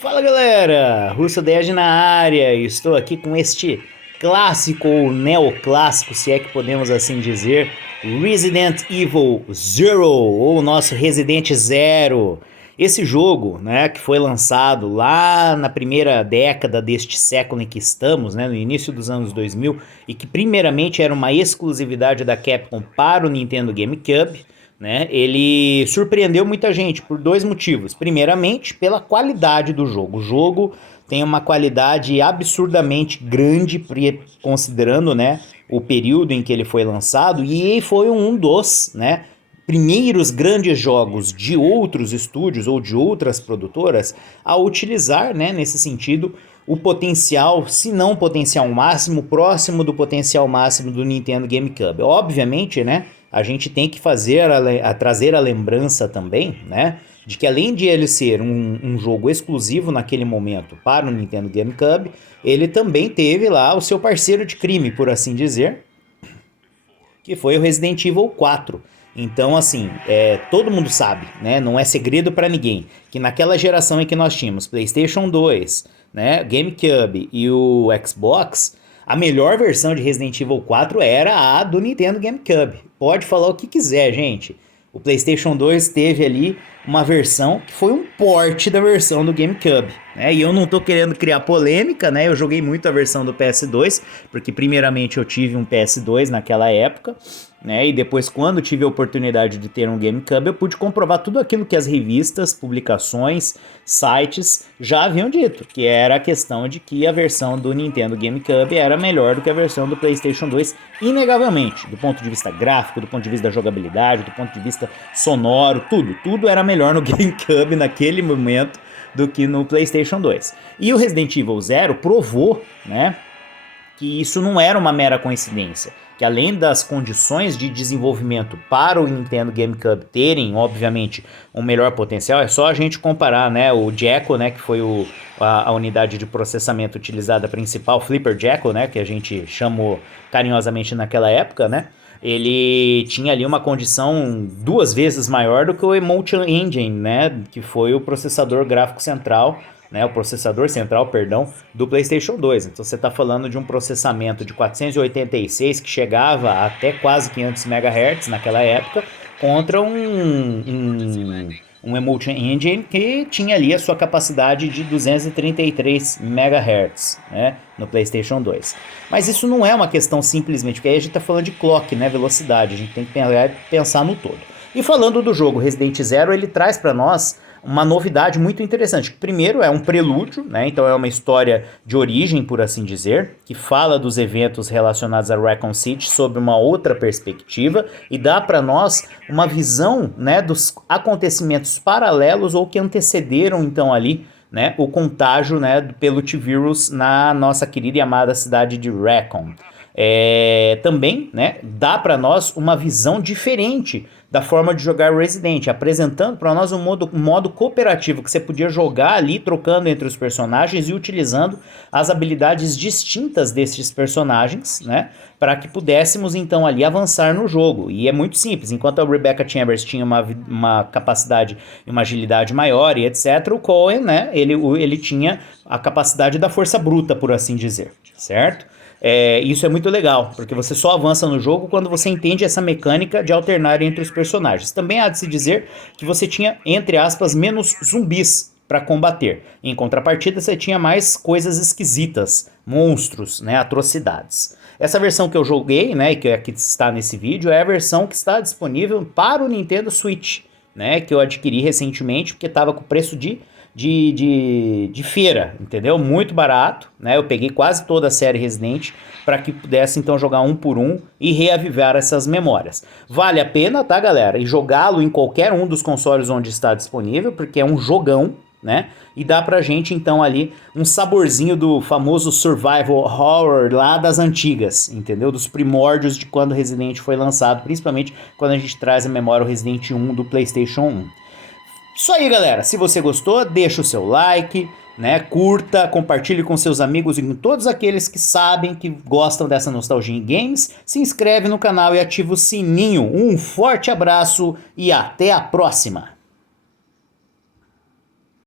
Fala galera, Russo Dead na área, estou aqui com este clássico ou neoclássico, se é que podemos assim dizer, Resident Evil Zero, ou nosso Resident Zero. Esse jogo, né, que foi lançado lá na primeira década deste século em que estamos, né, no início dos anos 2000, e que primeiramente era uma exclusividade da Capcom para o Nintendo GameCube, né? Ele surpreendeu muita gente por dois motivos. Primeiramente, pela qualidade do jogo. O jogo tem uma qualidade absurdamente grande, considerando, né, o período em que ele foi lançado, e foi um dos, né, primeiros grandes jogos de outros estúdios ou de outras produtoras a utilizar, né, nesse sentido, o potencial, se não o potencial máximo, próximo do potencial máximo do Nintendo GameCube. Obviamente, né, a gente tem que trazer a lembrança também, né, de que além de ele ser um jogo exclusivo naquele momento para o Nintendo GameCube, ele também teve lá o seu parceiro de crime, por assim dizer, que foi o Resident Evil 4. Então, assim, todo mundo sabe, né? Não é segredo para ninguém, que naquela geração em que nós tínhamos PlayStation 2, né, GameCube e o Xbox, a melhor versão de Resident Evil 4 era a do Nintendo GameCube. Pode falar o que quiser, gente. O PlayStation 2 teve ali uma versão que foi um port da versão do GameCube, né? E eu não tô querendo criar polêmica, né? Eu joguei muito a versão do PS2, porque primeiramente eu tive um PS2 naquela época, né? E depois, quando tive a oportunidade de ter um GameCube, eu pude comprovar tudo aquilo que as revistas, publicações, sites já haviam dito, que era a questão de que a versão do Nintendo GameCube era melhor do que a versão do PlayStation 2, inegavelmente, do ponto de vista gráfico, do ponto de vista da jogabilidade, do ponto de vista sonoro, tudo era melhor no GameCube naquele momento do que no PlayStation 2. E o Resident Evil Zero provou, né, que isso não era uma mera coincidência, que além das condições de desenvolvimento para o Nintendo GameCube terem, obviamente, um melhor potencial, é só a gente comparar, né, o Jackal, né, que foi a unidade de processamento utilizada principal, Flipper Jackal, né, que a gente chamou carinhosamente naquela época, né, ele tinha ali uma condição 2 vezes maior do que o Emotion Engine, né, que foi o processador gráfico central, né, o processador central, perdão, do PlayStation 2. Então você está falando de um processamento de 486 que chegava até quase 500 MHz naquela época, contra um Emotion Engine que tinha ali a sua capacidade de 233 MHz, né, no PlayStation 2. Mas isso não é uma questão simplesmente, porque aí a gente está falando de clock, né, velocidade, a gente tem que pensar no todo. E falando do jogo Resident Zero, ele traz para nós uma novidade muito interessante. Primeiro, é um prelúdio, né? Então é uma história de origem, por assim dizer, que fala dos eventos relacionados a Raccoon City sob uma outra perspectiva e dá para nós uma visão, né, dos acontecimentos paralelos ou que antecederam então ali, né, o contágio, né, pelo T-Virus na nossa querida e amada cidade de Raccoon. Também, né, dá para nós uma visão diferente da forma de jogar Resident, apresentando para nós um modo cooperativo que você podia jogar ali, trocando entre os personagens e utilizando as habilidades distintas desses personagens, né, para que pudéssemos então ali avançar no jogo. E é muito simples, enquanto a Rebecca Chambers tinha uma capacidade e uma agilidade maior e etc, o Cohen, né, ele tinha a capacidade da força bruta, por assim dizer, certo? Isso é muito legal, porque você só avança no jogo quando você entende essa mecânica de alternar entre os personagens. Também há de se dizer que você tinha, entre aspas, menos zumbis para combater. Em contrapartida, você tinha mais coisas esquisitas, monstros, né, atrocidades. Essa versão que eu joguei, né, que está nesse vídeo, é a versão que está disponível para o Nintendo Switch, né, que eu adquiri recentemente, porque estava com preço de feira, entendeu? Muito barato, né? Eu peguei quase toda a série Resident para que pudesse então jogar um por um e reavivar essas memórias. Vale a pena, tá, galera? E jogá-lo em qualquer um dos consoles onde está disponível, porque é um jogão, né? E dá pra gente então ali um saborzinho do famoso survival horror lá das antigas, entendeu? Dos primórdios de quando Resident foi lançado, principalmente quando a gente traz a memória o Resident 1 do PlayStation 1. Isso aí, galera. Se você gostou, deixa o seu like, né? Curta, compartilhe com seus amigos e com todos aqueles que sabem que gostam dessa nostalgia em games. Se inscreve no canal e ativa o sininho. Um forte abraço e até a próxima!